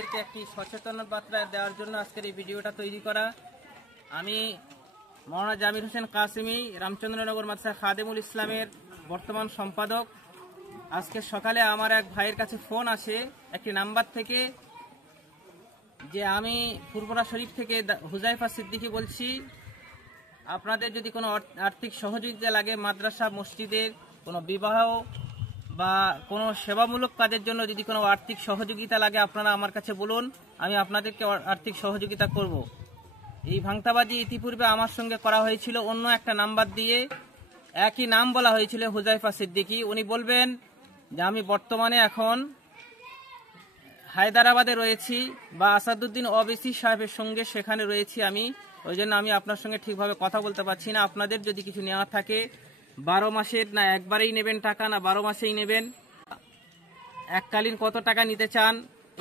একটি সচেতন বার্তা দেওয়ার জন্য আজকের এই ভিডিওটা তৈরি করা। আমি মাওলানা জামির হোসেন কাসেমি রামচন্দ্রনগর মাদ্রাসা খাদেমুল ইসলামের বর্তমান সম্পাদক। আজকে সকালে আমার এক ভাইয়ের কাছে ফোন আসে একটি নাম্বার থেকে যে আমি ফুরফুরা শরীফ থেকে হুজাইফা সিদ্দিকী বলছি, আপনাদের যদি কোনো আর্থিক সহযোগিতা লাগে, মাদ্রাসা মসজিদের কোনো বিবাহ বা কোনো সেবামূলক কাজের জন্য যদি কোনো আর্থিক সহযোগিতা লাগে আপনারা আমার কাছে বলুন, আমি আপনাদেরকে আর্থিক সহযোগিতা করব। এই ভাঙতাবাজি ইতিপূর্বে আমার সঙ্গে করা হয়েছিল অন্য একটা নাম্বার দিয়ে, একই নাম বলা হয়েছিল হুজাইফা সিদ্দিকী। উনি বলবেন যে আমি বর্তমানে এখন হায়দ্রাবাদে রয়েছি বা আসাদুদ্দিন ওবেসি সাহেবের সঙ্গে সেখানে রয়েছি আমি, ওই জন্য আমি আপনার সঙ্গে ঠিকভাবে কথা বলতে পারছি না। আপনাদের যদি কিছু নেওয়া থাকে 12 মাসের, না একবারেই নেবেন টাকা, না 12 মাসেই নেবেন, এককালীন কত টাকা নিতে চান,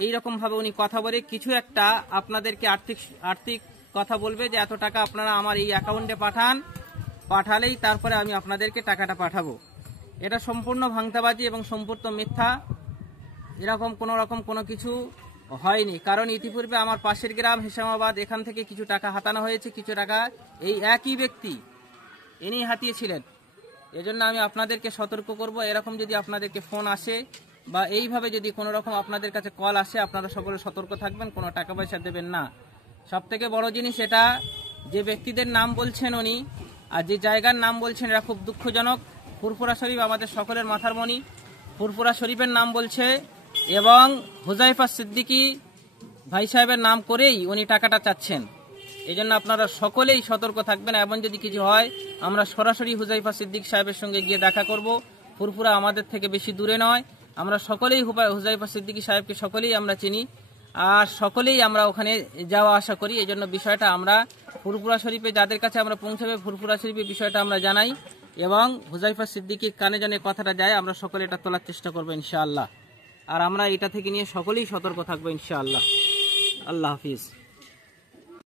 এইরকমভাবে উনি কথা বলে কিছু একটা আপনাদেরকে আর্থিক কথা বলবে যে এত টাকা আপনারা আমার এই অ্যাকাউন্টে পাঠালেই তারপরে আমি আপনাদেরকে টাকাটা পাঠাবো। এটা সম্পূর্ণ ভাঙতাবাজি এবং সম্পূর্ণ মিথ্যা। এরকম কোনো কিছু হয়নি, কারণ ইতিপূর্বে আমার পাশের গ্রাম হেসামাবাদ, এখান থেকে কিছু টাকা হাতানো হয়েছে, কিছু টাকা এই একই ব্যক্তি ইনি হাতিয়েছিলেন। এজন্য আমি আপনাদেরকে সতর্ক করব, এরকম যদি আপনাদেরকে ফোন আসে বা এইভাবে যদি কোনো রকম আপনাদের কাছে কল আসে, আপনারা সকলে সতর্ক থাকবেন, কোনো টাকা পয়সা দেবেন না। সবথেকে বড় জিনিস এটা, যে ব্যক্তিদের নাম বলছেন উনি আর যে জায়গার নাম বলছেন এটা খুব দুঃখজনক। ফুরফুরা শরীফ আমাদের সকলের মাথার মণি, ফুরফুরা শরীফের নাম বলছে এবং হুজাইফা সিদ্দিকী ভাই সাহেবের নাম করেই উনি টাকাটা চাচ্ছেন। এই জন্য আপনারা সকলেই সতর্ক থাকবেন। এবং যদি কিছু হয় আমরা সরাসরি হুজাইফা সিদ্দিক সাহেবের সঙ্গে গিয়ে দেখা করব। ফুরফুরা আমাদের থেকে বেশি দূরে নয়, আমরা সকলেই হুজাইফা সিদ্দিকী সাহেবকে সকলেই আমরা চিনি আর সকলেই আমরা ওখানে যাওয়া আসা করি। এই জন্য বিষয়টা আমরা ফুরফুরা শরীফে যাদের কাছে আমরা পৌঁছাবে, ফুরফুরা শরীফে বিষয়টা আমরা জানাই এবং হুজাইফা সিদ্দিকীর কানে জানে কথাটা যায়, আমরা সকলে এটা তোলার চেষ্টা করবো ইনশাআল্লাহ। আর আমরা এটা থেকে নিয়ে সকলেই সতর্ক থাকবো ইনশাআল্লাহ। আল্লাহ হাফিজ।